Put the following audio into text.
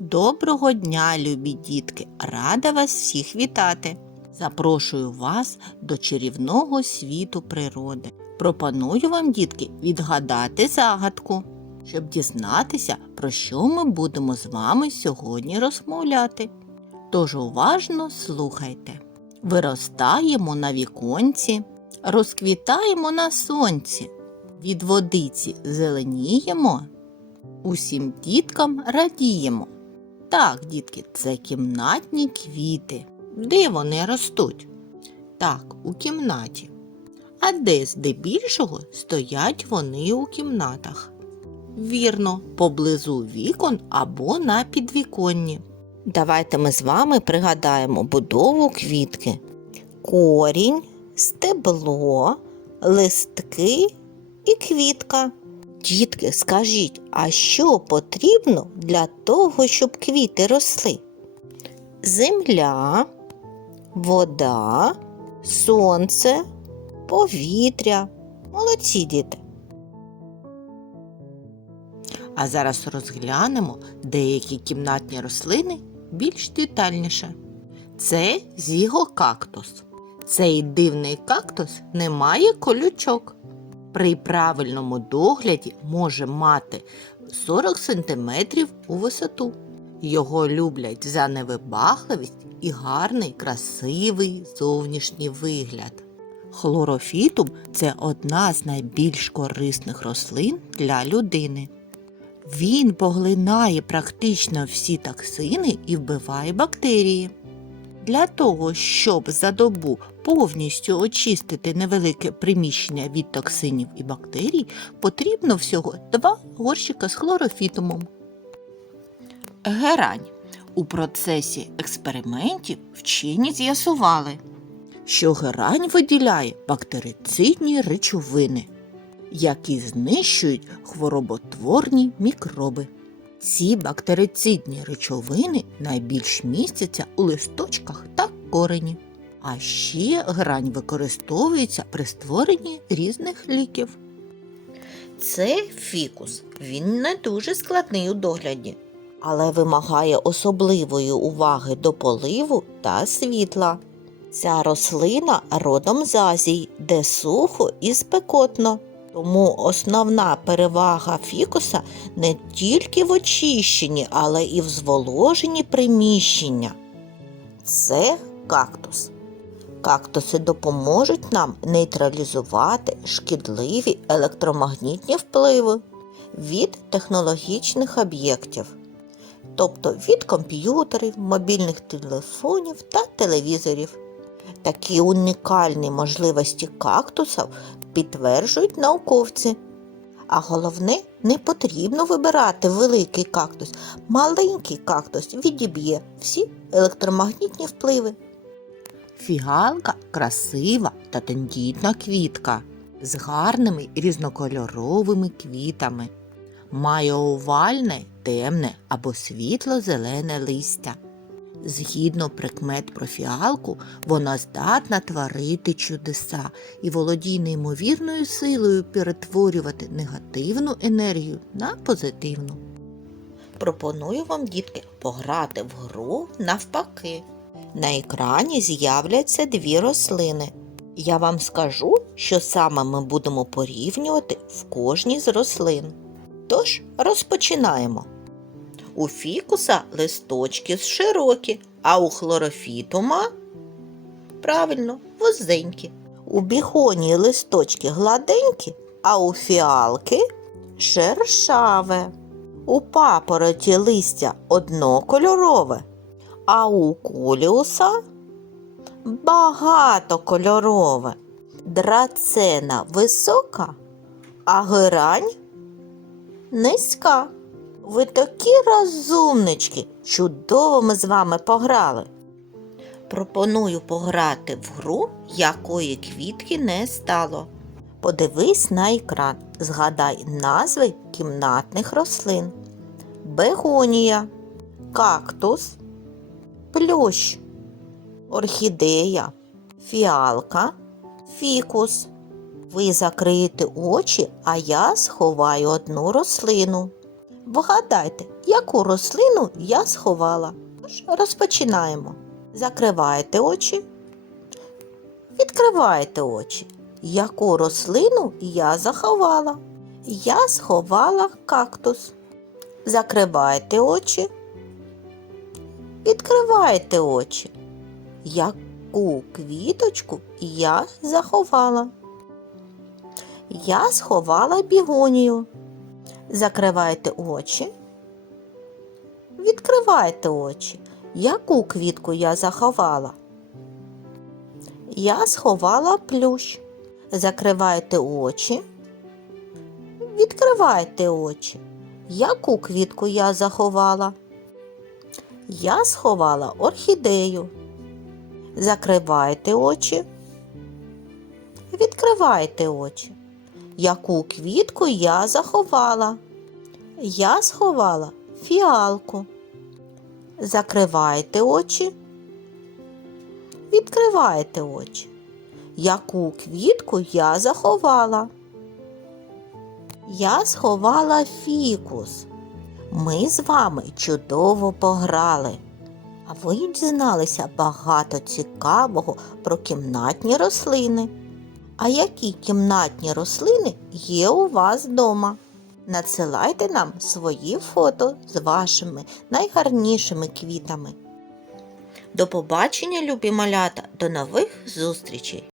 Доброго дня, любі дітки! Рада вас всіх вітати! Запрошую вас до чарівного світу природи. Пропоную вам, дітки, відгадати загадку, щоб дізнатися, про що ми будемо з вами сьогодні розмовляти. Тож уважно слухайте. Виростаємо на віконці, розквітаємо на сонці, від водиці зеленіємо, усім діткам радіємо. Так, дітки, це кімнатні квіти. Де вони ростуть? Так, у кімнаті. А де здебільшого стоять вони у кімнатах? Вірно, поблизу вікон або на підвіконні. Давайте ми з вами пригадаємо будову квітки. Корінь, стебло, листки і квітка. Дітки, скажіть, а що потрібно для того, щоб квіти росли? Земля, вода, сонце, повітря. Молодці діти. А зараз розглянемо деякі кімнатні рослини більш детальніше. Це зігокактус. Цей дивний кактус не має колючок при правильному догляді може мати 40 см у висоту. Його люблять за невибагливість і гарний красивий зовнішній вигляд. Хлорофітум це одна з найбільш корисних рослин для людини. Він поглинає практично всі токсини і вбиває бактерії. Для того, щоб за добу повністю очистити невелике приміщення від токсинів і бактерій, потрібно всього два горщика з хлорофітумом. Герань. У процесі експериментів вчені з'ясували, що герань виділяє бактерицидні речовини, які знищують хвороботворні мікроби. Ці бактерицидні речовини найбільш містяться у листочках та корені. А ще грань використовується при створенні різних ліків. Це фікус. Він не дуже складний у догляді, але вимагає особливої уваги до поливу та світла. Ця рослина родом з Азії, де сухо і спекотно. Тому основна перевага фікуса не тільки в очищенні, але і в зволоженні приміщення. Це кактус. Кактуси допоможуть нам нейтралізувати шкідливі електромагнітні впливи від технологічних об'єктів, тобто від комп'ютерів, мобільних телефонів та телевізорів. Такі унікальні можливості кактусів підтверджують науковці. А головне, не потрібно вибирати великий кактус. Маленький кактус відіб'є всі електромагнітні впливи. Фіалка красива та тендітна квітка з гарними різнокольоровими квітами. Має овальне, темне або світло-зелене листя. Згідно прикмет про фіалку, вона здатна творити чудеса і володіє неймовірною силою перетворювати негативну енергію на позитивну. Пропоную вам, дітки, пограти в гру навпаки. На екрані з'являться дві рослини. Я вам скажу, що саме ми будемо порівнювати в кожній з рослин. Тож розпочинаємо. У фікуса листочки широкі, а у хлорофітума правильно, вузенькі. У біхонії листочки гладенькі, а у фіалки шершаве. У папороті листя однокольорове, а у коліуса багатокольорове. Драцена висока, а герань низька. Ви такі розумнички, чудово ми з вами пограли. Пропоную пограти в гру, якої квітки не стало. Подивись на екран, згадай назви кімнатних рослин: бегонія, кактус, плющ, орхідея, фіалка, фікус. Ви закриєте очі, а я сховаю одну рослину. Вгадайте, яку рослину я сховала. Тож розпочинаємо. Закривайте очі. Відкривайте очі. Яку рослину я заховала? Я сховала кактус. Закривайте очі. Відкривайте очі. Яку квіточку я заховала? Я сховала бігонію. Закривайте очі. Відкривайте очі. Яку квітку я заховала? Я сховала плющ. Закривайте очі. Відкривайте очі. Яку квітку я заховала? Я сховала орхідею. Закривайте очі. Відкривайте очі. Яку квітку я заховала? Я сховала фіалку. Закривайте очі. Відкривайте очі. Яку квітку я заховала? Я сховала фікус. Ми з вами чудово пограли. А ви дізналися багато цікавого про кімнатні рослини. А які кімнатні рослини є у вас вдома? Надсилайте нам свої фото з вашими найгарнішими квітами. До побачення, любі малята, до нових зустрічей!